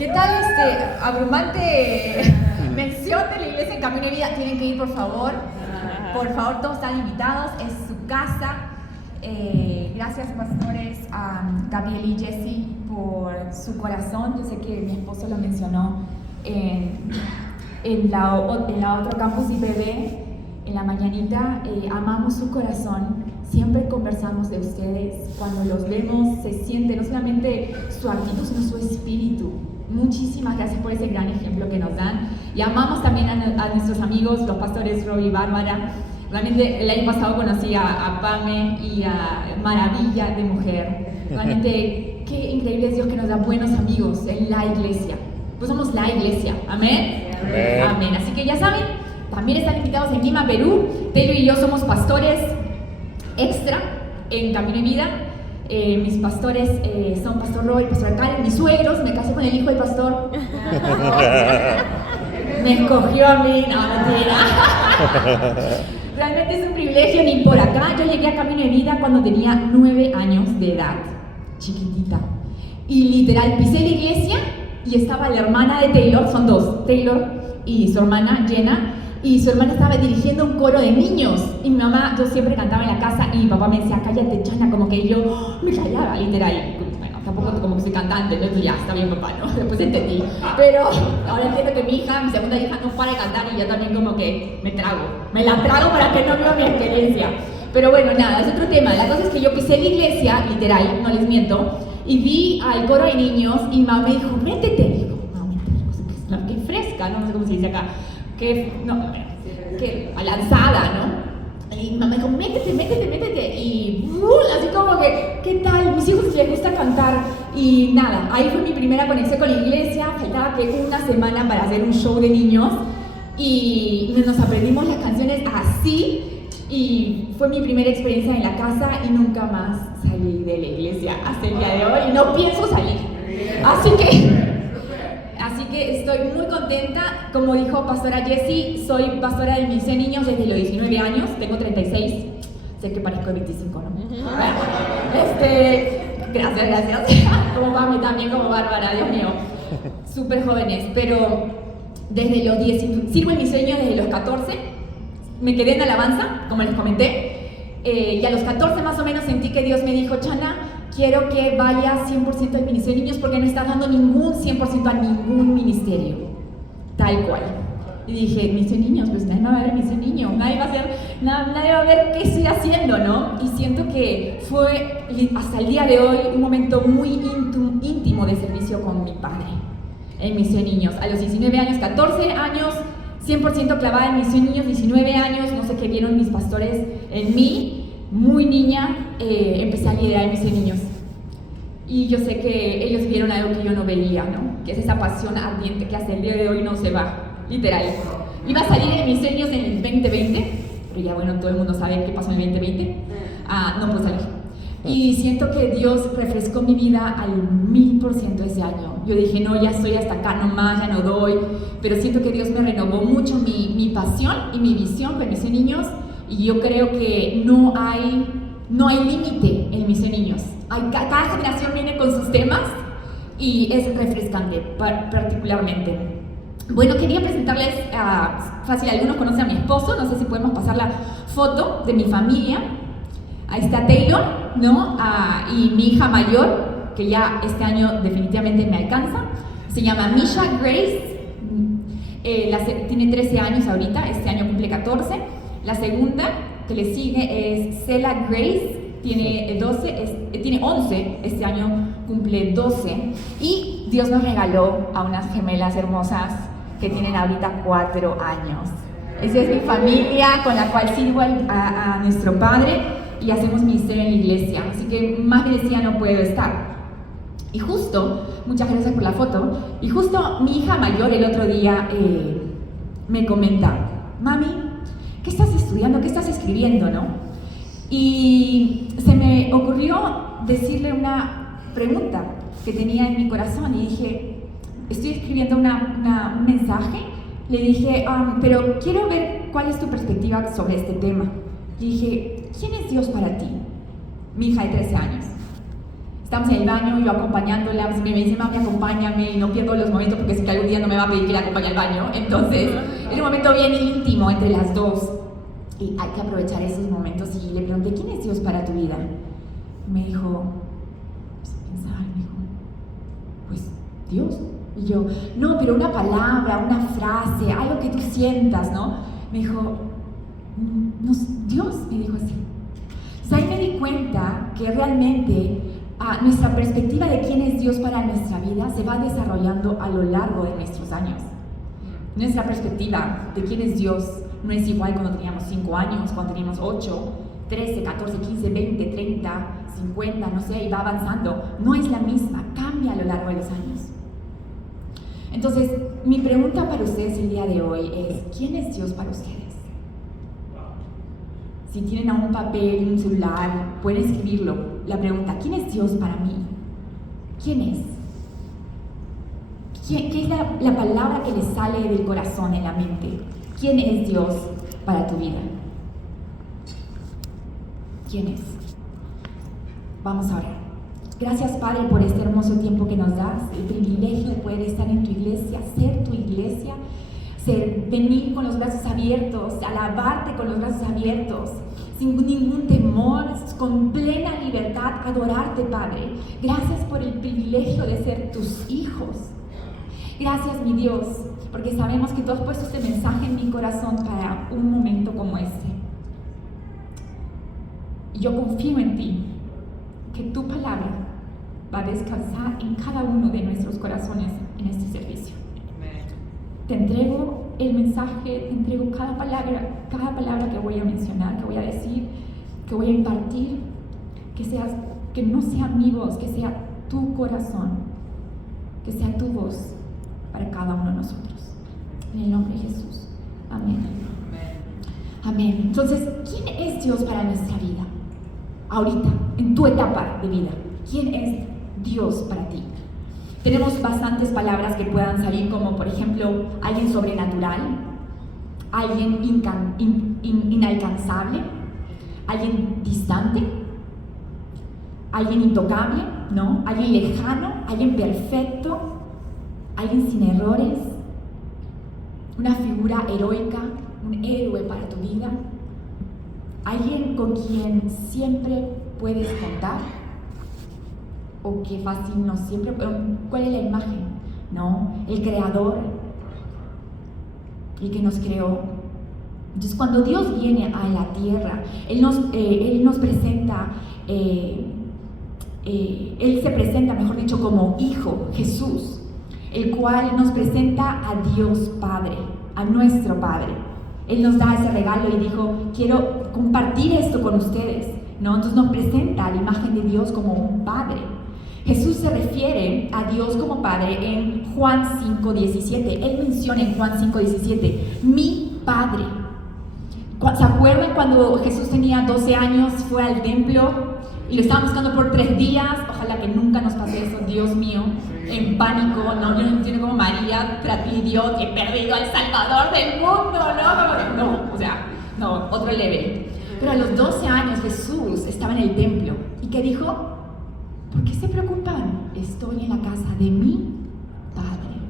¿Qué tal abrumante mención de la iglesia en Camino de Vida? Tienen que ir, por favor. Por favor, todos están invitados. Es su casa. Gracias, pastores, a Gabriel y Jesse por su corazón. Yo sé que mi esposo lo mencionó en la otro campus IPB, en la mañanita. Amamos su corazón. Siempre conversamos de ustedes. Cuando los vemos, se siente no solamente su actitud, sino su espíritu. Muchísimas gracias por ese gran ejemplo que nos dan. Y amamos también a nuestros amigos, los pastores Rob y Bárbara. Realmente el año pasado conocí a Pame y a Maravilla de Mujer. Realmente qué increíble es Dios que nos da buenos amigos en la iglesia. Pues somos la iglesia. Amén. Amén. Amén. Así que ya saben, también están invitados en Lima, Perú. Taylor y yo somos pastores extra en Camino de Vida. Mis pastores son Pastor Roy, Pastor Karen, mis suegros. Me casé con el hijo del pastor. Me escogió a mí, no, mentira. Realmente es un privilegio, ni por acá. Yo llegué a Camino de Vida cuando tenía 9 años de edad, chiquitita. Y literal, pisé la iglesia y estaba la hermana de Taylor, son dos, Taylor y su hermana Jenna. Y su hermana estaba dirigiendo un coro de niños. Y mi mamá, yo siempre cantaba en la casa y mi papá me decía, cállate, Chana, como que yo me callaba, literal. Bueno, tampoco como que soy cantante, ¿no? Entonces ya, está bien, papá, ¿no? Después entendí. Pero ahora entiendo que mi hija, mi segunda hija, no para de cantar y yo también como que me la trago para que no viva mi experiencia. Pero bueno, nada, es otro tema. La cosa es que yo pisé la iglesia, literal, no les miento, y vi al coro de niños y mi mamá me dijo, métete. Y digo, no, qué fresca, no sé cómo se dice acá. Que lanzada, ¿no? Y mi mamá dijo, métete. Y así como que, ¿qué tal? Mis hijos les gusta cantar. Y nada, ahí fue mi primera conexión con la iglesia. Faltaba que una semana para hacer un show de niños. Y nos aprendimos las canciones así. Y fue mi primera experiencia en la casa y nunca más salí de la iglesia hasta el día de hoy. Y no pienso salir. Así que estoy muy contenta. Como dijo Pastora Jessie, soy pastora del Ministerio de Niños desde los 19 años, tengo 36, sé que parezco de 25, ¿no? Gracias. Como Pami también, como Bárbara, Dios mío, súper jóvenes, pero desde los 10, sirvo en Ministerio de Niños desde los 14, me quedé en alabanza, como les comenté, y a los 14 más o menos sentí que Dios me dijo, Chana, quiero que vayas 100% al Ministerio de Niños porque no estás dando ningún 100% a ningún ministerio, tal cual. Y dije, Ministerio de Niños, pues nadie va a ver Ministerio de Niños, nadie va a ver qué estoy haciendo, ¿no? Y siento que fue hasta el día de hoy un momento muy íntimo de servicio con mi padre en Ministerio de Niños. A los 19 años, 14 años, 100% clavada en Ministerio de Niños, 19 años, no sé qué vieron mis pastores en mí. Muy niña empecé a liderar en Ministerio de Niños y yo sé que ellos vieron algo que yo no veía, ¿no? Que es esa pasión ardiente que hasta el día de hoy no se va, literal. Iba a salir de Ministerio de Niños en el 2020, pero ya bueno, todo el mundo sabe qué pasó en el 2020. No pude salir. Y siento que Dios refrescó mi vida al 1000% ese año. Yo dije, no, ya estoy hasta acá nomás, ya no doy, pero siento que Dios me renovó mucho mi pasión y mi visión con Ministerio de Niños. Y yo creo que no hay límite en Ministerio de Niños. Cada generación viene con sus temas y es refrescante, particularmente. Bueno, quería presentarles, fácil, algunos conocen a mi esposo, no sé si podemos pasar la foto de mi familia. Ahí está Taylor, ¿no? Y mi hija mayor, que ya este año definitivamente me alcanza, se llama Misha Grace, tiene 13 años ahorita, este año cumple 14. La segunda que le sigue es Cela Grace, tiene 11, este año cumple 12. Y Dios nos regaló a unas gemelas hermosas que tienen ahorita 4 años. Esa es mi familia con la cual sirvo a nuestro Padre y hacemos ministerio en la iglesia. Así que más bendecida no puedo estar. Y justo, muchas gracias por la foto, y justo mi hija mayor el otro día me comenta, mami, ¿qué estás estudiando? ¿Qué estás escribiendo? ¿No? Y se me ocurrió decirle una pregunta que tenía en mi corazón y dije, estoy escribiendo un mensaje. Le dije, pero quiero ver cuál es tu perspectiva sobre este tema. Le dije, ¿quién es Dios para ti? Mi hija de 13 años. Estamos en el baño, yo acompañándola, me dice, mami, acompáñame, y no pierdo los momentos porque sé que algún día no me va a pedir que la acompañe al baño. Entonces, es un momento bien íntimo entre las dos. Y hay que aprovechar esos momentos. Y le pregunté, ¿quién es Dios para tu vida? Me dijo, pues Dios. Y yo, no, pero una palabra, una frase, algo que tú sientas, ¿no? Me dijo, no, Dios, me dijo así. Entonces ahí me di cuenta que realmente nuestra perspectiva de quién es Dios para nuestra vida se va desarrollando a lo largo de nuestros años. Nuestra perspectiva de quién es Dios no es igual cuando teníamos 5 años, cuando teníamos 8, 13, 14, 15, 20, 30, 50, no sé, y va avanzando. No es la misma, cambia a lo largo de los años. Entonces, mi pregunta para ustedes el día de hoy es, ¿quién es Dios para ustedes? Si tienen un papel, un celular, pueden escribirlo. La pregunta, ¿quién es Dios para mí? ¿Quién es? ¿Qué es la palabra que le sale del corazón, en la mente? ¿Quién es Dios para tu vida? ¿Quién es? Vamos a orar. Gracias, Padre, por este hermoso tiempo que nos das, el privilegio de poder estar en tu iglesia, ser tu iglesia, venir con los brazos abiertos, alabarte con los brazos abiertos, sin ningún temor, con plena libertad, adorarte, Padre. Gracias por el privilegio de ser tus hijos. Gracias, mi Dios, porque sabemos que tú has puesto este mensaje en mi corazón para un momento como este. Y yo confío en ti, que tu palabra va a descansar en cada uno de nuestros corazones en este servicio. Te entrego el mensaje, te entrego cada palabra que voy a mencionar, que voy a decir, que voy a impartir, que no sea mi voz, que sea tu corazón, que sea tu voz para cada uno de nosotros. En el nombre de Jesús. Amén. Amén. Entonces, ¿quién es Dios para nuestra vida? Ahorita, en tu etapa de vida, ¿quién es Dios para ti? Tenemos bastantes palabras que puedan salir, como por ejemplo, alguien sobrenatural, alguien inalcanzable, alguien distante, alguien intocable, ¿no? Alguien lejano, alguien perfecto, alguien sin errores, una figura heroica, un héroe para tu vida, alguien con quien siempre puedes contar, o que fácil no siempre. ¿Cuál es la imagen? ¿No? El creador, el que nos creó. Entonces, cuando Dios viene a la tierra, Él nos presenta, Él se presenta, mejor dicho, como Hijo, Jesús, el cual nos presenta a Dios Padre, a nuestro Padre. Él nos da ese regalo y dijo, quiero compartir esto con ustedes, ¿no? Entonces nos presenta a la imagen de Dios como un Padre. Jesús se refiere a Dios como Padre en Juan 5:17. Él menciona en Juan 5:17, mi Padre. ¿Se acuerdan cuando Jesús tenía 12 años, fue al templo y lo estaban buscando por 3 días? Ojalá que nunca nos pase eso, Dios mío, en pánico, ¿no? Yo no entiendo cómo María pidió, he perdido al Salvador del mundo, no, otro level. Pero a los 12 años Jesús estaba en el templo, ¿y qué dijo? ¿Por qué se preocupan? Estoy en la casa de mi Padre.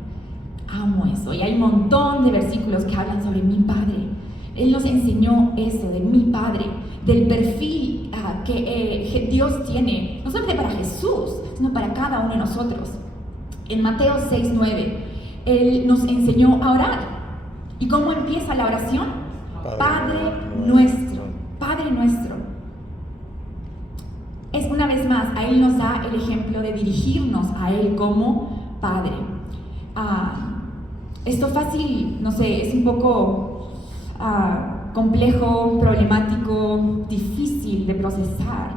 Amo eso. Y hay un montón de versículos que hablan sobre mi Padre. Él nos enseñó eso, de mi Padre, del perfil que Dios tiene, no solamente para Jesús, sino para cada uno de nosotros. En Mateo 6:9, Él nos enseñó a orar. ¿Y cómo empieza la oración? Padre nuestro. Padre nuestro. Es una vez más, a Él nos da el ejemplo de dirigirnos a Él como Padre. Esto fácil, no sé, es un poco complejo, problemático, difícil de procesar,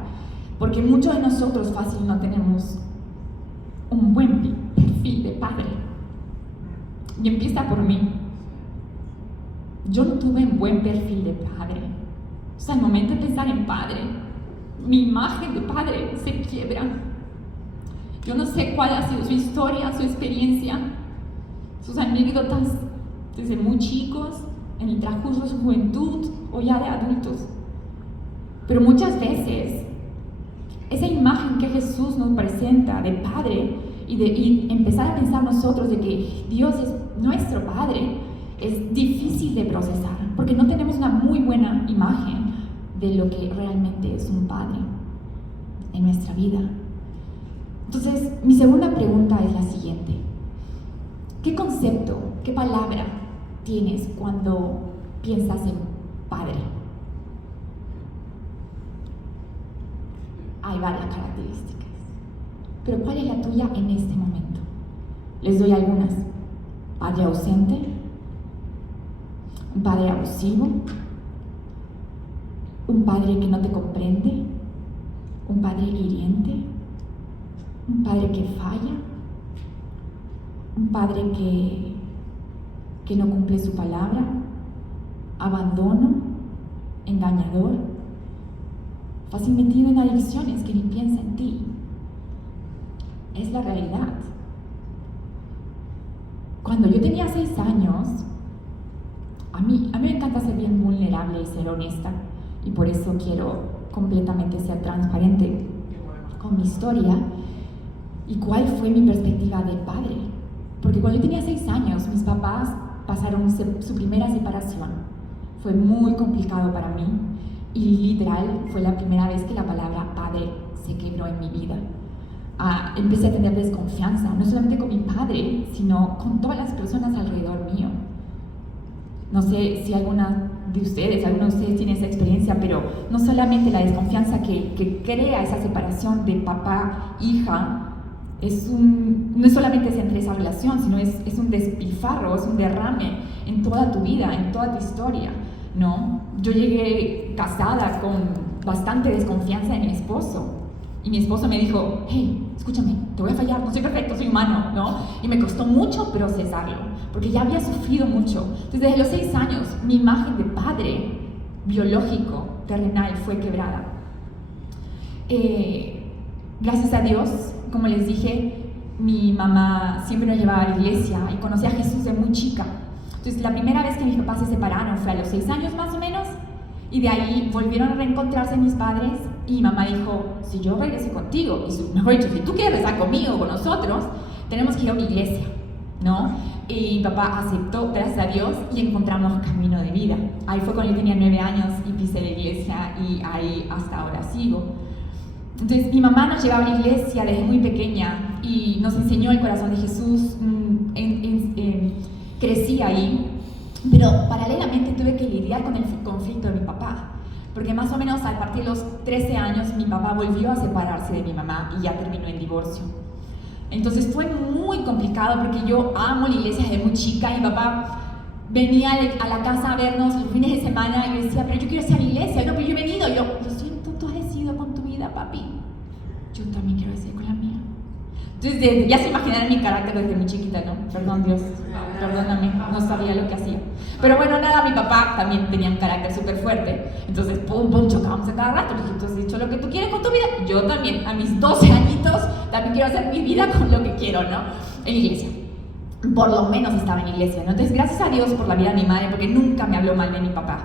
porque muchos de nosotros fácil no tenemos un buen perfil de padre. Y empieza por mí. Yo no tuve un buen perfil de padre. O sea, al momento de pensar en padre, mi imagen de padre se quiebra. Yo no sé cuál ha sido su historia, su experiencia, sus anécdotas desde muy chicos, en el transcurso de su juventud o ya de adultos. Pero muchas veces esa imagen que Jesús nos presenta de Padre y empezar a pensar nosotros de que Dios es nuestro Padre, es difícil de procesar, porque no tenemos una muy buena imagen de lo que realmente es un Padre en nuestra vida. Entonces, mi segunda pregunta es la siguiente. ¿Qué concepto, qué palabra tienes cuando piensas en Padre? Hay varias características, pero ¿cuál es la tuya en este momento? Les doy algunas. Padre ausente, un padre abusivo, un padre que no te comprende, un padre hiriente, un padre que falla, un padre que no cumple su palabra, abandono, engañador, fácil metido en adicciones que ni piensa en ti. Es la realidad. Cuando yo tenía 6 años, a mí me encanta ser bien vulnerable y ser honesta, y por eso quiero completamente ser transparente con mi historia y cuál fue mi perspectiva de padre. Porque cuando yo tenía 6 años, mis papás pasaron su primera separación. Fue muy complicado para mí y literal fue la primera vez que la palabra padre se quebró en mi vida. Empecé a tener desconfianza, no solamente con mi padre, sino con todas las personas alrededor mío. No sé si alguno de ustedes tiene esa experiencia, pero no solamente la desconfianza que crea esa separación de papá-hija, no solamente entre esa relación, sino es un despilfarro, es un derrame en toda tu vida, en toda tu historia, ¿no? Yo llegué casada con bastante desconfianza en mi esposo, y mi esposo me dijo, hey, escúchame, te voy a fallar, no soy perfecto, soy humano, ¿no? Y me costó mucho procesarlo, porque ya había sufrido mucho. Entonces, desde los 6 años, mi imagen de padre biológico, terrenal, fue quebrada. Gracias a Dios, como les dije, mi mamá siempre nos llevaba a la iglesia y conocí a Jesús de muy chica. Entonces, la primera vez que mis papás se separaron fue a los 6 años más o menos, y de ahí volvieron a reencontrarse mis padres, y mi mamá dijo, si yo regreso contigo, mejor dicho, si tú quieres estar conmigo o con nosotros, tenemos que ir a una iglesia, ¿no? Y mi papá aceptó, gracias a Dios, y encontramos camino de vida. Ahí fue cuando yo tenía 9 años y pisé la iglesia, y ahí hasta ahora sigo. Entonces, mi mamá nos llevaba a la iglesia desde muy pequeña y nos enseñó el corazón de Jesús. Crecí ahí, pero paralelamente tuve que lidiar con el conflicto de mi papá, porque más o menos a partir de los 13 años mi papá volvió a separarse de mi mamá y ya terminó en divorcio. Entonces fue muy complicado porque yo amo la iglesia desde muy chica, y mi papá venía a la casa a vernos los fines de semana y decía, pero yo quiero ir a la iglesia. No, pero yo he venido. Y yo, lo siento, tú has decidido con tu vida, papi. Yo también quiero decidir con la mía. Entonces ya se imaginaron mi carácter desde muy chiquita, ¿no? Perdón Dios, perdóname, no sabía lo que hacía. Pero bueno, nada, mi papá también tenía un carácter súper fuerte. Entonces, pum, chocábamos a cada rato. Le dije, tú has dicho lo que tú quieres con tu vida. Yo también, a mis 12 añitos, también quiero hacer mi vida con lo que quiero, ¿no? En la iglesia. Por lo menos estaba en la iglesia, ¿no? Entonces, gracias a Dios por la vida de mi madre, porque nunca me habló mal de mi papá.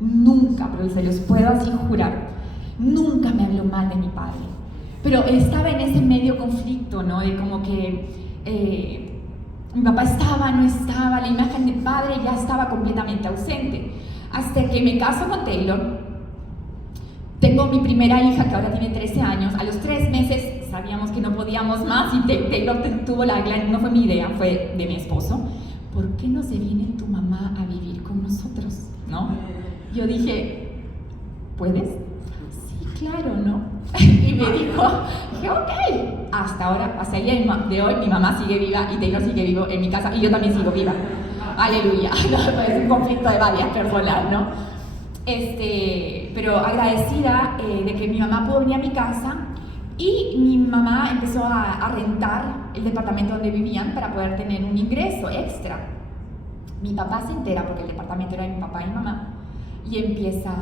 Nunca, pero se los puedo así jurar. Nunca me habló mal de mi padre. Pero estaba en ese medio conflicto, ¿no? De como que mi papá estaba, no estaba, la imagen del padre ya estaba completamente ausente. Hasta que me caso con Taylor, tengo mi primera hija que ahora tiene 13 años. A los 3 meses sabíamos que no podíamos más y Taylor tuvo no fue mi idea, fue de mi esposo. ¿Por qué no se viene tu mamá a vivir con nosotros? ¿No? Yo dije, ¿puedes? Sí, claro, ¿no? Y me dijo, dije, ok. Hasta ahora, hasta el día de hoy, mi mamá sigue viva y Taylor sigue vivo en mi casa y yo también sigo viva. Aleluya. No, es un conflicto de varias personas, ¿no? Pero agradecida de que mi mamá pudo venir a mi casa, y mi mamá empezó a rentar el departamento donde vivían para poder tener un ingreso extra. Mi papá se entera porque el departamento era de mi papá y mi mamá, y empieza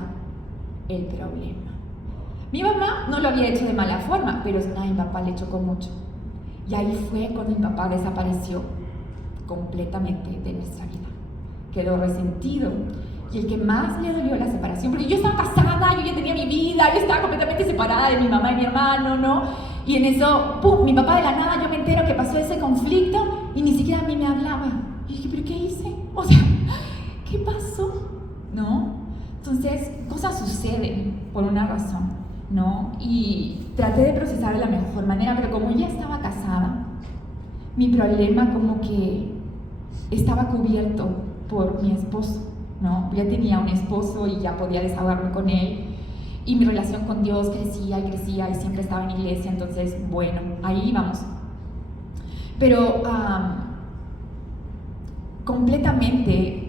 el problema. Mi mamá no lo había hecho de mala forma, pero a mi papá le chocó mucho. Y ahí fue cuando mi papá desapareció completamente de nuestra vida. Quedó resentido y el que más le dolió la separación, porque yo estaba casada, yo ya tenía mi vida, yo estaba completamente separada de mi mamá y mi hermano, ¿no? Y en eso, ¡pum!, mi papá de la nada, yo me entero que pasó ese conflicto y ni siquiera a mí me hablaba. Y dije, ¿pero qué hice? O sea, ¿qué pasó? ¿No? Entonces, cosas suceden por una razón, ¿no? Y traté de procesar de la mejor manera, pero como ya estaba casada, mi problema como que estaba cubierto por mi esposo, ¿no? Ya tenía un esposo y ya podía desahogarme con él. Y mi relación con Dios crecía y siempre estaba en iglesia, entonces, bueno, ahí vamos. Pero completamente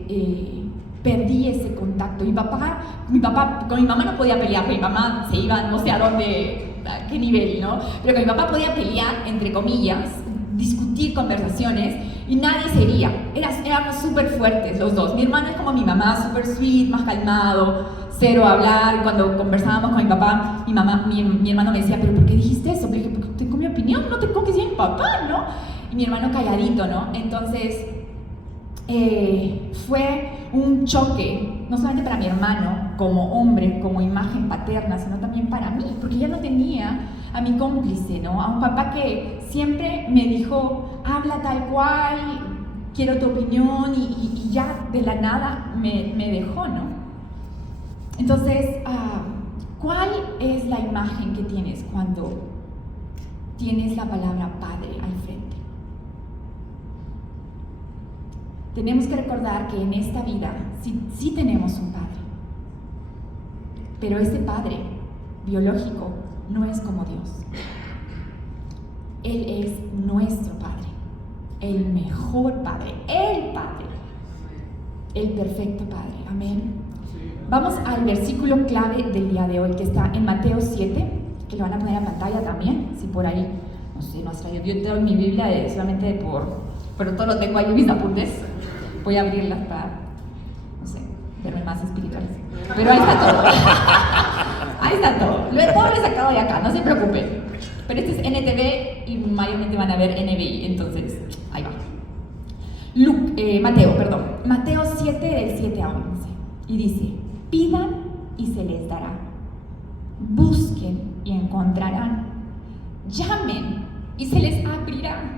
perdí ese contacto. Mi papá, con mi mamá no podía pelear, mi mamá se iba no sé a dónde, a qué nivel, ¿no? Pero con mi papá podía pelear, entre comillas, discutir conversaciones y nadie se iría. Éramos súper fuertes los dos. Mi hermano es como mi mamá, súper sweet, más calmado, cero hablar. Cuando conversábamos con mi papá, mi hermano me decía, ¿pero por qué dijiste eso? Le dije, porque tengo mi opinión, no tengo que decir mi papá, ¿no? Y mi hermano calladito, ¿no? Entonces, fue un choque, no solamente para mi hermano, como hombre, como imagen paterna, sino también para mí, porque ya no tenía a mi cómplice, ¿no? A un papá que siempre me dijo, habla tal cual, quiero tu opinión, y ya de la nada me dejó, ¿no? Entonces, ¿cuál es la imagen que tienes cuando tienes la palabra padre al frente? Tenemos que recordar que en esta vida sí tenemos un padre, pero ese padre biológico no es como Dios. Él es nuestro Padre, el mejor Padre, el perfecto Padre. Amén. Vamos al versículo clave del día de hoy, que está en Mateo 7, que lo van a poner en pantalla también, si por ahí, no sé, no has traído. Yo tengo mi Biblia solamente pero todo lo tengo ahí en mis apuntes. Voy a abrirla para, no sé, verme más espiritual. Pero ahí está todo. Ahí está todo. Todo lo he sacado de acá, no se preocupen. Pero este es NTV y mayormente van a ver NBI, entonces, ahí va. Mateo 7, del 7 a 11. Y dice, pidan y se les dará. Busquen y encontrarán. Llamen y se les abrirá.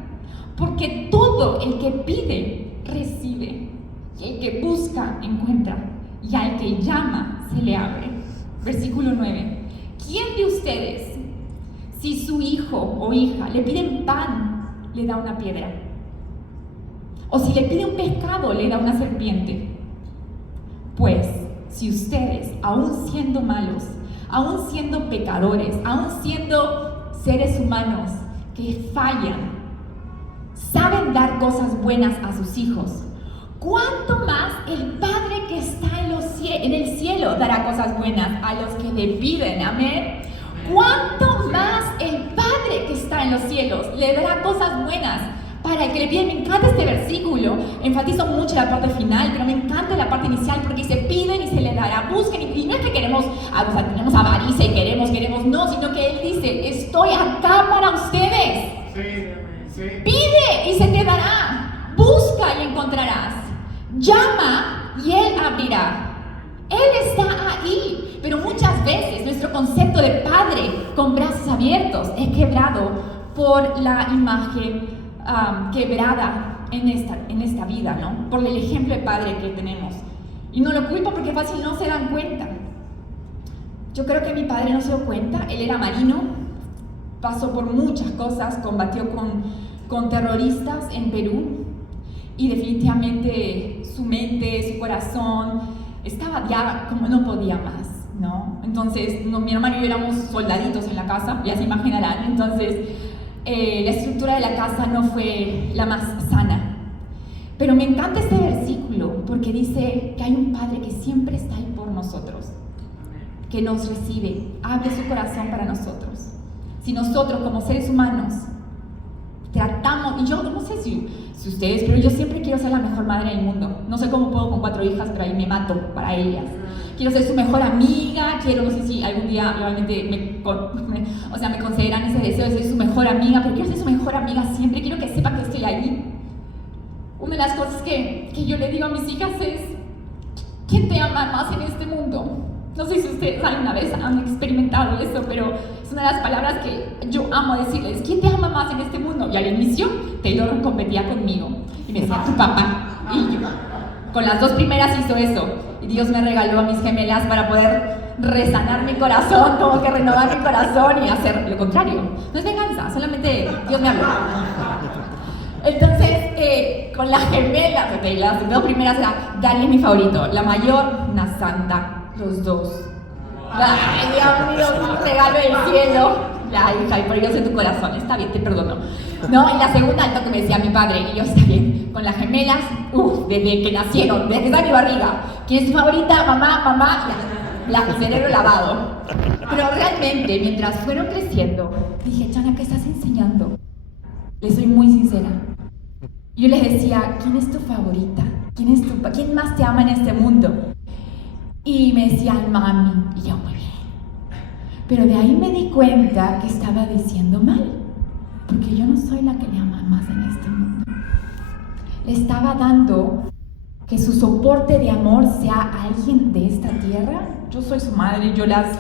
Porque todo el que pide, recibe. Y el que busca, encuentra. Y al que llama, se le abre. Versículo 9. ¿Quién de ustedes, si su hijo o hija le piden pan, le da una piedra? O si le pide un pescado, le da una serpiente. Pues, si ustedes, aún siendo malos, aún siendo pecadores, aún siendo seres humanos que fallan, saben dar cosas buenas a sus hijos, ¿cuánto más el Padre que está en el cielo dará cosas buenas a los que le piden? Amén. ¿Cuánto más el Padre que está en los cielos le dará cosas buenas para el que le piden? Me encanta este versículo, enfatizo mucho la parte final, pero me encanta la parte inicial porque dice, piden y se les dará, busquen, y no es que tenemos avaricia y queremos, no, sino que Él dice, estoy acá para ustedes. Sí. Pide y se te dará, busca y encontrarás, llama y Él abrirá. Él está ahí, pero muchas veces nuestro concepto de padre con brazos abiertos es quebrado por la imagen quebrada en esta vida, ¿no? Por el ejemplo de padre que tenemos. Y no lo culpo porque fácil no se dan cuenta. Yo creo que mi padre no se dio cuenta, él era marino, pasó por muchas cosas, combatió con terroristas en Perú y definitivamente su mente, su corazón estaba ya como no podía más, ¿no? Entonces, mi hermano y yo éramos soldaditos en la casa, ya se imaginarán, entonces la estructura de la casa no fue la más sana. Pero me encanta este versículo porque dice que hay un Padre que siempre está ahí por nosotros, que nos recibe, abre su corazón para nosotros. Si nosotros como seres humanos tratamos, y yo no sé si ustedes, pero yo siempre quiero ser la mejor madre del mundo. No sé cómo puedo con 4 hijas, pero ahí me mato para ellas. Quiero ser su mejor amiga, no sé si algún día realmente me concederán ese deseo de ser su mejor amiga, pero quiero ser su mejor amiga siempre, quiero que sepa que estoy ahí. Una de las cosas que yo le digo a mis hijas es, ¿quién te ama más en este mundo? No sé si ustedes alguna vez han experimentado eso, pero es una de las palabras que yo amo decirles. ¿Quién te ama más en este mundo? Y al inicio, Taylor competía conmigo. Y me decía, tu papá. Y yo, con las dos primeras hizo eso. Y Dios me regaló a mis gemelas para poder resanar mi corazón, como que renovar mi corazón y hacer lo contrario. No es venganza, solamente Dios me habló. Entonces, con las gemelas, las dos primeras era Dali es mi favorito, la mayor, una santa, los dos. Ay, Dios mío, un regalo del cielo. Ya, hija, y por Dios en tu corazón, está bien, te perdono. No, en la segunda, lo que me decía mi padre, y yo, está bien, con las gemelas, desde que nacieron, desde que está en mi barriga. ¿Quién es tu favorita? Mamá, mamá, ya, el cerebro lavado. Pero realmente, mientras fueron creciendo, dije, Chana, ¿qué estás enseñando? Les soy muy sincera. Yo les decía, ¿quién es tu favorita? ¿Quién más te ama en este mundo? Y me decían, mami. Y yo, muy bien. Pero de ahí me di cuenta que estaba diciendo mal. Porque yo no soy la que le ama más en este mundo. Le estaba dando que su soporte de amor sea alguien de esta tierra. Yo soy su madre, yo las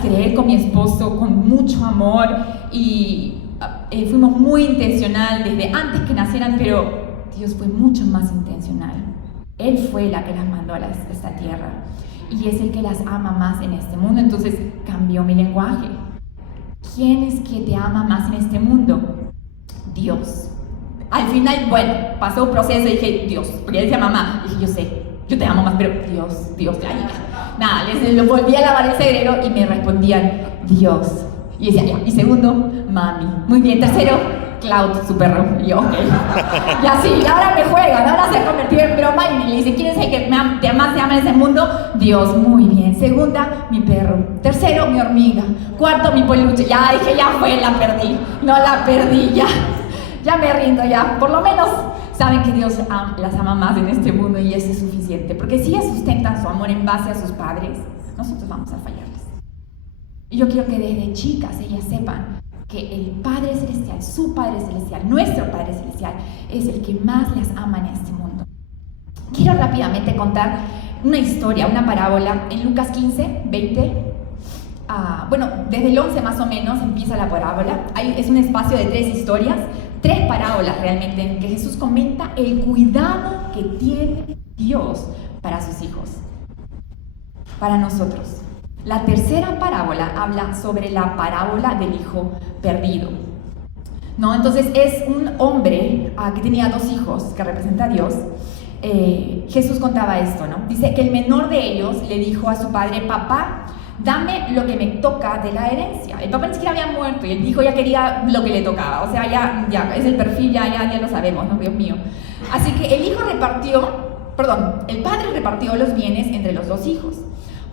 creé con mi esposo con mucho amor y fuimos muy intencional desde antes que nacieran, pero Dios fue mucho más intencional. Él fue la que las mandó a esta tierra y es el que las ama más en este mundo. Entonces cambió mi lenguaje. ¿Quién es que te ama más en este mundo? Dios. Al final, bueno, pasó un proceso y dije, Dios, porque decía mamá, dije, yo sé, yo te amo más, pero Dios, ya. Nada, les volví a lavar el cerebro y me respondían, Dios. Y decía, ya. Y segundo, mami. Muy bien. Tercero, Cloud, su perro. Y yo, ok. Y así, y ahora me juegan, ahora se ha convertido en broma y le dice, ¿quién es el que más te ama en ese mundo? Dios, muy bien. Segunda, mi perro. Tercero, mi hormiga. Cuarto, mi peluche. Ya dije, ya fue, la perdí. No la perdí, ya. Ya me rindo, ya. Por lo menos saben que Dios las ama más en este mundo y eso es suficiente. Porque si ellas sustentan su amor en base a sus padres, nosotros vamos a fallarles. Y yo quiero que desde chicas ellas sepan que el Padre Celestial, su Padre Celestial, nuestro Padre Celestial, es el que más las ama en este mundo. Quiero rápidamente contar una historia, una parábola en Lucas 15, 20. Bueno, desde el 11 más o menos empieza la parábola. Es un espacio de 3 historias, 3 parábolas realmente, en que Jesús comenta el cuidado que tiene Dios para sus hijos, para nosotros. La tercera parábola habla sobre la parábola del hijo perdido. ¿No? Entonces es un hombre que tenía 2 hijos, que representa a Dios. Jesús contaba esto, ¿no? Dice que el menor de ellos le dijo a su padre, papá, dame lo que me toca de la herencia. El papá ni siquiera había muerto y el hijo ya quería lo que le tocaba. O sea, ya es el perfil, ya lo sabemos, ¿no? Dios mío. Así que el padre repartió los bienes entre los 2 hijos.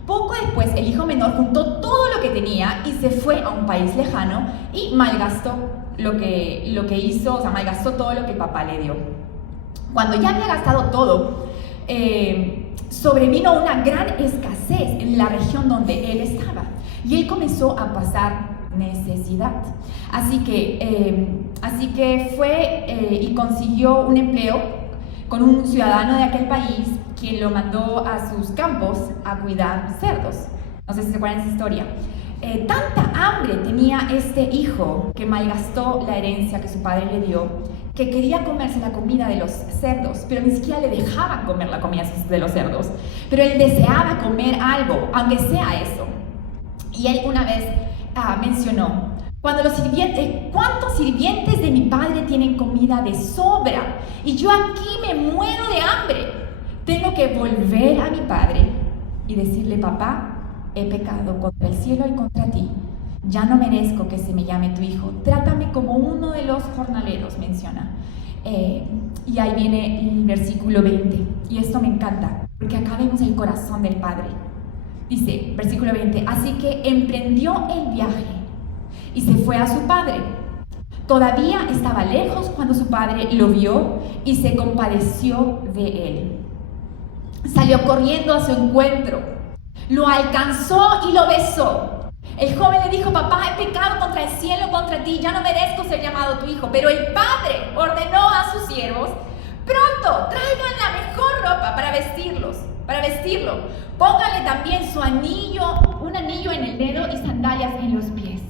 Poco después, el hijo menor juntó todo lo que tenía y se fue a un país lejano y malgastó lo que hizo, o sea, malgastó todo lo que el papá le dio. Cuando ya había gastado todo, sobrevino una gran escasez en la región donde él estaba y él comenzó a pasar necesidad. Así que fue y consiguió un empleo con un ciudadano de aquel país, quien lo mandó a sus campos a cuidar cerdos. No sé si se acuerdan de esa historia. Tanta hambre tenía este hijo que malgastó la herencia que su padre le dio, que quería comerse la comida de los cerdos, pero ni siquiera le dejaban comer la comida de los cerdos. Pero él deseaba comer algo, aunque sea eso. Y él una vez mencionó, ¿cuántos sirvientes de mi padre tienen comida de sobra? Y yo aquí me muero de hambre. Tengo que volver a mi padre y decirle, papá, he pecado contra el cielo y contra ti. Ya no merezco que se me llame tu hijo. Trátame como uno de los jornaleros, menciona. Y ahí viene el versículo 20. Y esto me encanta, porque acá vemos el corazón del padre. Dice, versículo 20, así que emprendió el viaje y se fue a su padre. Todavía estaba lejos cuando su padre lo vio y se compadeció de él. Salió corriendo a su encuentro, lo alcanzó y lo besó. El joven le dijo, papá, he pecado contra el cielo, contra ti, ya no merezco ser llamado tu hijo. Pero el padre ordenó a sus siervos, pronto, traigan la mejor ropa para vestirlos. para vestirlo. Pónganle también un anillo en el dedo y sandalias en los pies.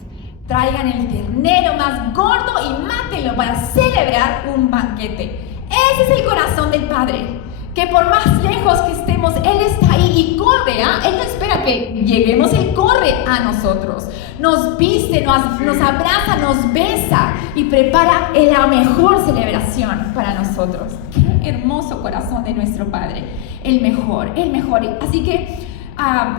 Traigan el ternero más gordo y mátenlo para celebrar un banquete. Ese es el corazón del Padre, que por más lejos que estemos, Él está ahí y corre, Él no espera que lleguemos, Él corre a nosotros. Nos viste, nos abraza, nos besa y prepara la mejor celebración para nosotros. Qué hermoso corazón de nuestro Padre, el mejor. Así que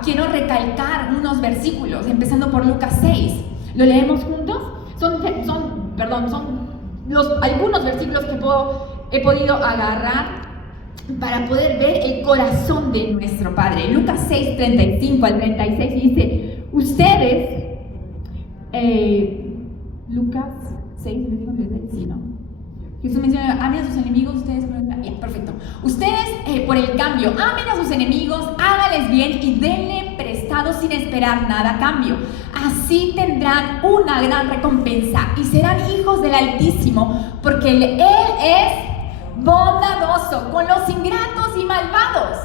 quiero recalcar unos versículos, empezando por Lucas 6. ¿Lo leemos juntos? Son algunos versículos que he podido agarrar para poder ver el corazón de nuestro Padre. Lucas 6, 35 al 36 dice, ustedes, Lucas 6, 35 al 36, sí, ¿no? Jesús menciona, amen a sus enemigos, ustedes, perfecto. Ustedes, por el cambio, amen a sus enemigos, háganles bien y denle prestado sin esperar nada a cambio. Así tendrán una gran recompensa y serán hijos del Altísimo, porque Él es bondadoso con los ingratos y malvados,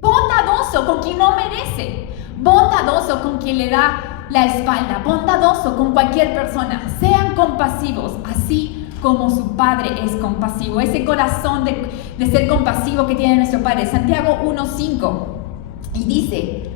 bondadoso con quien no merece, bondadoso con quien le da la espalda, bondadoso con cualquier persona. Sean compasivos, así como su Padre es compasivo. Ese corazón de ser compasivo que tiene nuestro Padre. Santiago 1:5 y dice,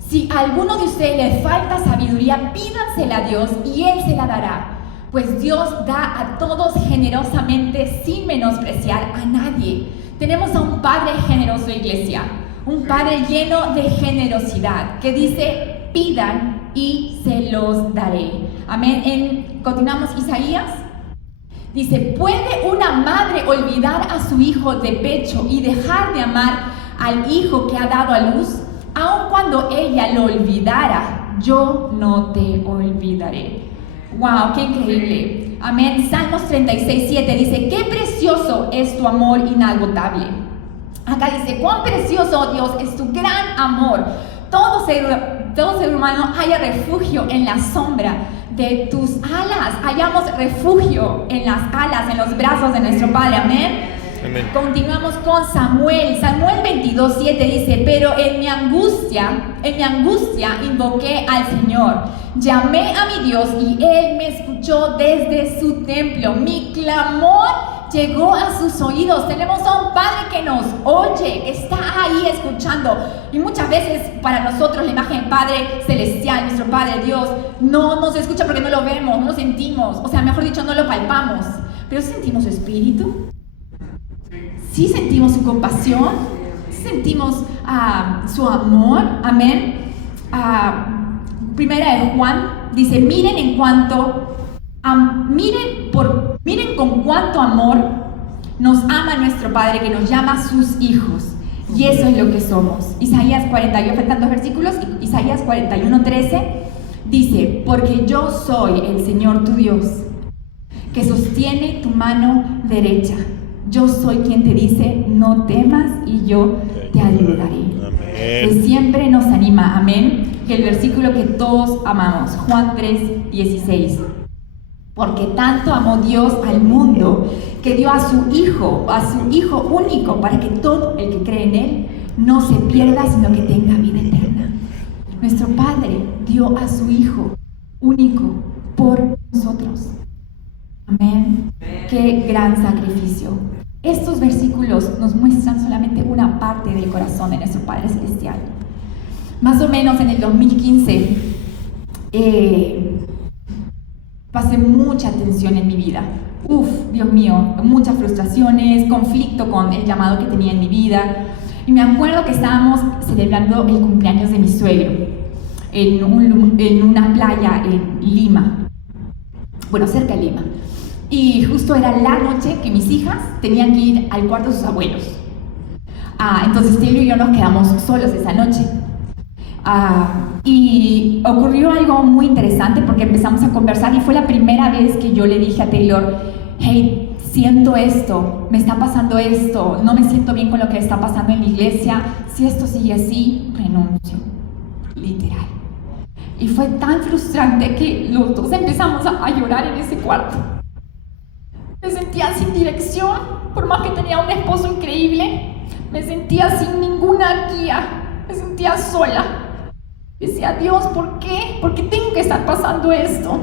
si a alguno de ustedes le falta sabiduría, pídansela a Dios y Él se la dará. Pues Dios da a todos generosamente sin menospreciar a nadie. Tenemos a un Padre generoso, iglesia. Un Padre lleno de generosidad que dice, pidan y se los daré. Amén. Continuamos Isaías. Dice, ¿puede una madre olvidar a su hijo de pecho y dejar de amar al hijo que ha dado a luz? Aun cuando ella lo olvidara, yo no te olvidaré. ¡Wow! ¡Qué increíble! Amén. Salmos 36:7 dice, ¡qué precioso es tu amor inagotable! Acá dice, ¡cuán precioso, Dios, es tu gran amor! Todo ser humano haya refugio en la sombra de tus alas. Hallamos refugio en las alas, en los brazos de nuestro Padre. Amén. Amén. Continuamos con Samuel 22:7 dice, pero en mi angustia invoqué al Señor. Llamé a mi Dios y Él me escuchó desde su templo. Mi clamor llegó a sus oídos. Tenemos a un Padre que nos oye, que está ahí escuchando. Y muchas veces para nosotros la imagen del Padre Celestial, nuestro Padre Dios, no nos escucha porque no lo vemos, no lo sentimos. O sea, mejor dicho, no lo palpamos. Pero ¿sí sentimos su espíritu? ¿Sí sentimos su compasión? ¿Sí sentimos su amor? Amén. Primera de Juan dice, miren con cuánto amor nos ama nuestro Padre, que nos llama sus hijos. Y eso es lo que somos. Isaías 41, faltan 2 versículos. Isaías 41:13 dice, porque yo soy el Señor tu Dios, que sostiene tu mano derecha. Yo soy quien te dice, no temas y yo te ayudaré. Amén. Que siempre nos anima, amén. Que el versículo que todos amamos, Juan 3:16. Porque tanto amó Dios al mundo, que dio a su Hijo único, para que todo el que cree en Él no se pierda, sino que tenga vida eterna. Nuestro Padre dio a su Hijo único por nosotros. Amén. Qué gran sacrificio. Estos versículos nos muestran solamente una parte del corazón de nuestro Padre Celestial. Más o menos en el 2015 pasé mucha tensión en mi vida. Dios mío, muchas frustraciones, conflicto con el llamado que tenía en mi vida. Y me acuerdo que estábamos celebrando el cumpleaños de mi suegro en una playa en Lima. Bueno, cerca de Lima. Y justo era la noche que mis hijas tenían que ir al cuarto de sus abuelos. Entonces Taylor y yo nos quedamos solos esa noche. Y ocurrió algo muy interesante porque empezamos a conversar y fue la primera vez que yo le dije a Taylor, hey, siento esto, me está pasando esto, no me siento bien con lo que está pasando en la iglesia, si esto sigue así, renuncio, literal. Y fue tan frustrante que los dos empezamos a llorar en ese cuarto. Me sentía sin dirección, por más que tenía un esposo increíble, Me sentía sin ninguna guía, me sentía sola. Decía, Dios, ¿por qué? ¿Por qué tengo que estar pasando esto?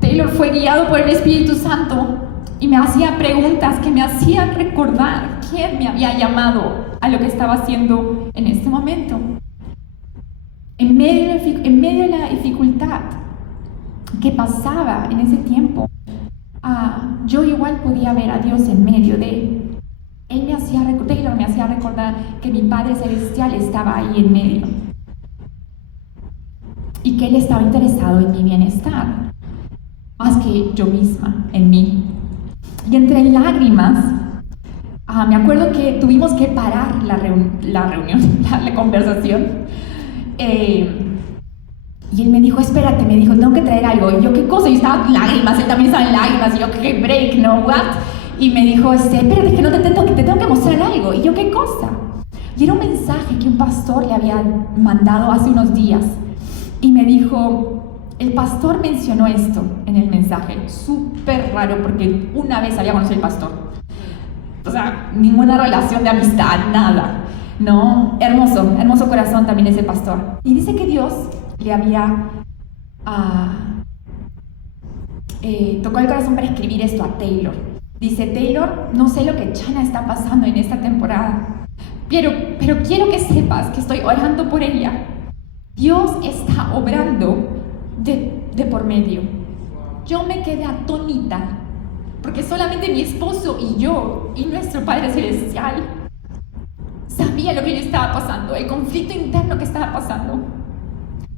Taylor fue guiado por el Espíritu Santo y me hacía preguntas que me hacían recordar quién me había llamado a lo que estaba haciendo en este momento. En medio de la dificultad que pasaba en ese tiempo, yo igual podía ver a Dios en medio de... Taylor me hacía recordar que mi Padre Celestial estaba ahí en medio y que Él estaba interesado en mi bienestar, más que yo misma, en mí. Y entre lágrimas, me acuerdo que tuvimos que parar la reunión, la conversación. Y él me dijo, espérate, me dijo, tengo que traer algo. Y yo, ¿qué cosa? Y estaba en lágrimas, él también estaba en lágrimas. Y yo, ¿qué break? ¿No? ¿What? Y me dijo, espérate, que no te tengo que mostrar algo. Y yo, ¿qué cosa? Y era un mensaje que un pastor le había mandado hace unos días. Y me dijo, el pastor mencionó esto en el mensaje. Súper raro, porque una vez había conocido al pastor. O sea, ninguna relación de amistad, nada. No, hermoso corazón también ese pastor. Y dice que Dios le había tocado el corazón para escribir esto a Taylor. Dice, Taylor, no sé lo que Chana está pasando en esta temporada, pero quiero que sepas que estoy orando por ella. Dios está obrando de por medio. Yo me quedé atónita, porque solamente mi esposo y yo y nuestro Padre Celestial sabía lo que yo estaba pasando, el conflicto interno que estaba pasando.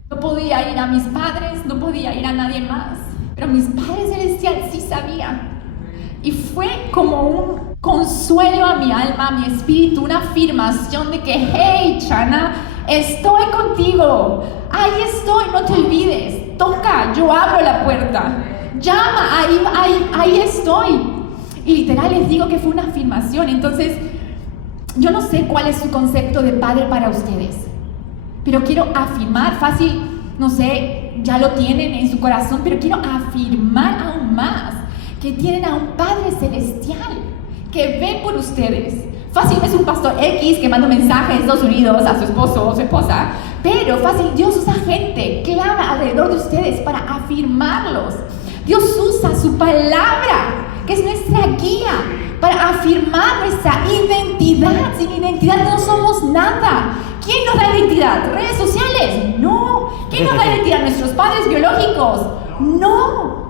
No podía ir a mis padres, no podía ir a nadie más, pero mis Padres Celestial sí sabían. Y fue como un consuelo a mi alma, a mi espíritu, una afirmación de que, hey, Chana, estoy contigo, ahí estoy, no te olvides, toca, yo abro la puerta, llama, ahí estoy. Y literal les digo que fue una afirmación. Entonces, yo no sé cuál es su concepto de padre para ustedes, pero quiero afirmar, fácil, no sé, ya lo tienen en su corazón, pero quiero afirmar aún más que tienen a un Padre Celestial que ve por ustedes. Fácil es un pastor X que manda un mensaje a Estados Unidos a su esposo o su esposa, pero fácil, Dios usa gente clave alrededor de ustedes para afirmarlos. Dios usa su palabra, que es nuestra guía, para afirmar nuestra identidad. Sin identidad no somos nada. ¿Quién nos da identidad? ¿Redes sociales? No. ¿Quién nos da identidad? ¿Nuestros padres biológicos? No.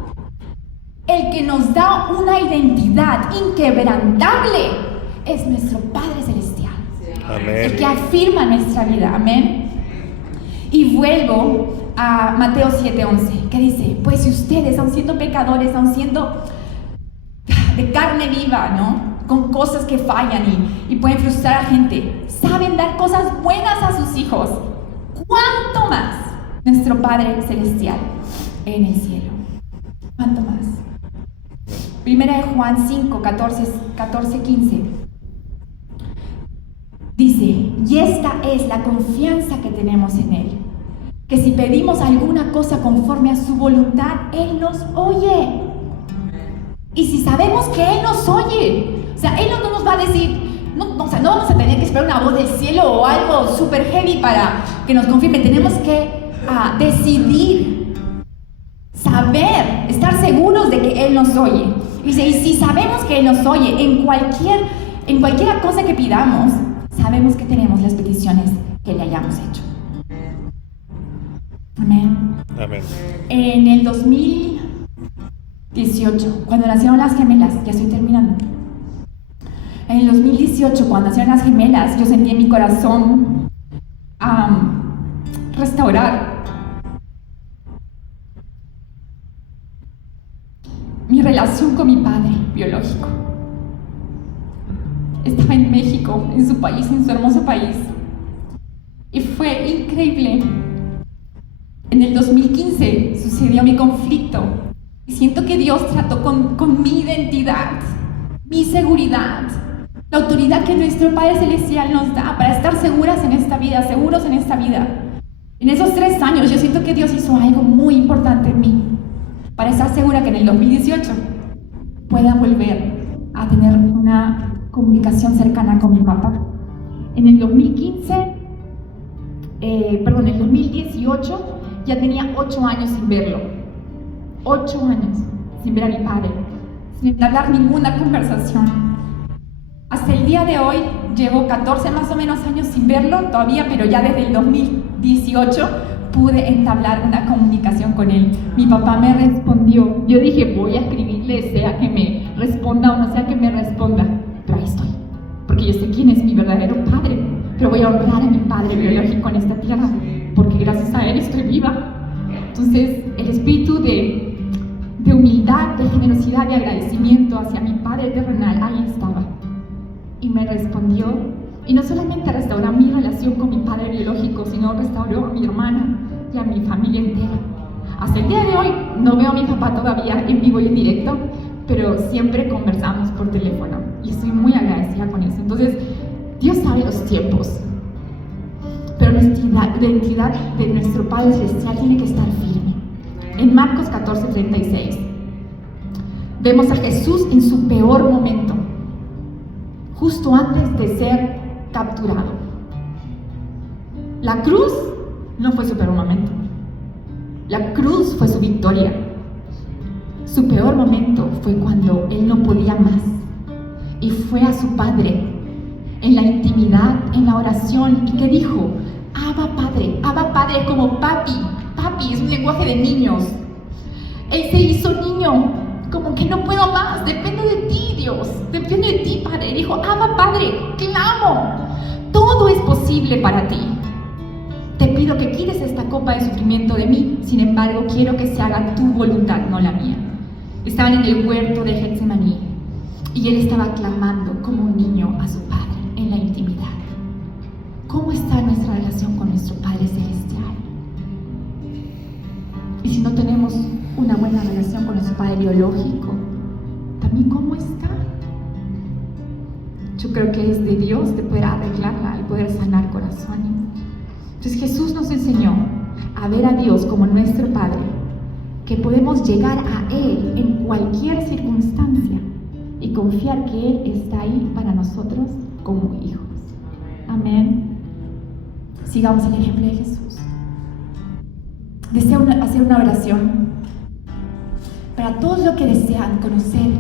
El que nos da una identidad inquebrantable es nuestro Padre Celestial. Amén. El que afirma nuestra vida. Amén. Y vuelvo a Mateo 7:11, que dice, pues si ustedes, aun siendo pecadores, aun siendo de carne viva, ¿no?, con cosas que fallan y pueden frustrar a gente, saben dar cosas buenas a sus hijos, ¿cuánto más nuestro Padre Celestial en el cielo? ¿Cuánto más? Primera de Juan 5, 14, 15 dice, y esta es la confianza que tenemos en Él, que si pedimos alguna cosa conforme a su voluntad, Él nos oye. Y si sabemos que Él nos oye, o sea, Él no nos va a decir, no vamos a tener que esperar una voz del cielo o algo super heavy para que nos confirme. Tenemos que decidir, saber, estar seguros de que Él nos oye. Y si sabemos que Él nos oye en cualquier cosa que pidamos, sabemos que tenemos las peticiones que le hayamos hecho. Amén. Amén. En el 2018, cuando nacieron las gemelas, ya estoy terminando. En el 2018, cuando nacieron las gemelas, yo sentí en mi corazón restaurar mi relación con mi padre biológico. Estaba en México, en su país, en su hermoso país. Y fue increíble. En el 2015 sucedió mi conflicto. Y siento que Dios trató con mi identidad, mi seguridad, la autoridad que nuestro Padre Celestial nos da para estar seguras en esta vida, seguros en esta vida. En esos 3 años yo siento que Dios hizo algo muy importante en mí, para estar segura que en el 2018 pueda volver a tener una comunicación cercana con mi papá. En el 2018 ya tenía 8 años sin verlo. 8 años sin ver a mi padre, sin entablar ninguna conversación. Hasta el día de hoy llevo 14 más o menos años sin verlo todavía, pero ya desde el 2018 pude entablar una comunicación con él. Mi papá me respondió. Yo dije, voy a escribirle, sea que me responda o no sea que me responda. Pero ahí estoy, porque yo sé quién es mi verdadero padre. Pero voy a honrar a mi padre biológico en esta tierra, porque gracias a él estoy viva. Entonces, el espíritu de humildad, de generosidad y agradecimiento hacia mi padre terrenal, ahí estaba. Y me respondió, y no solamente restauró mi relación con mi padre biológico, sino restauró a mi hermana y a mi familia entera. Hasta el día de hoy no veo a mi papá todavía en vivo y en directo, pero siempre conversamos por teléfono y estoy muy agradecida con eso. Entonces, Dios sabe los tiempos, pero la identidad de nuestro Padre Celestial tiene que estar firme. En Marcos 14:36 vemos a Jesús en su peor momento, justo antes de ser capturado. La cruz no fue su peor momento. La cruz fue su victoria. Su peor momento fue cuando él no podía más y fue a su Padre en la intimidad, en la oración, y que dijo, Abba Padre, como papi, es un lenguaje de niños. Él se hizo niño, como que no puedo más, dependo de ti, Dios, dependo de ti, Padre. Dijo, Abba Padre, clamo, todo es posible para ti. Te pido que quites esta copa de sufrimiento de mí, sin embargo, quiero que se haga tu voluntad, no la mía. Estaban en el huerto de Getsemaní y él estaba clamando como un niño a su Padre en la intimidad. ¿Cómo está nuestra relación con nuestro Padre Celestial? Y si no tenemos una buena relación con nuestro Padre biológico, también ¿cómo está? Yo creo que es de Dios de poder arreglarla y poder sanar corazones. Entonces Jesús nos enseñó a ver a Dios como nuestro Padre, que podemos llegar a Él en cualquier circunstancia y confiar que Él está ahí para nosotros como hijos. Amén. Sigamos el ejemplo de Jesús. Deseo hacer una oración para todos los que desean conocer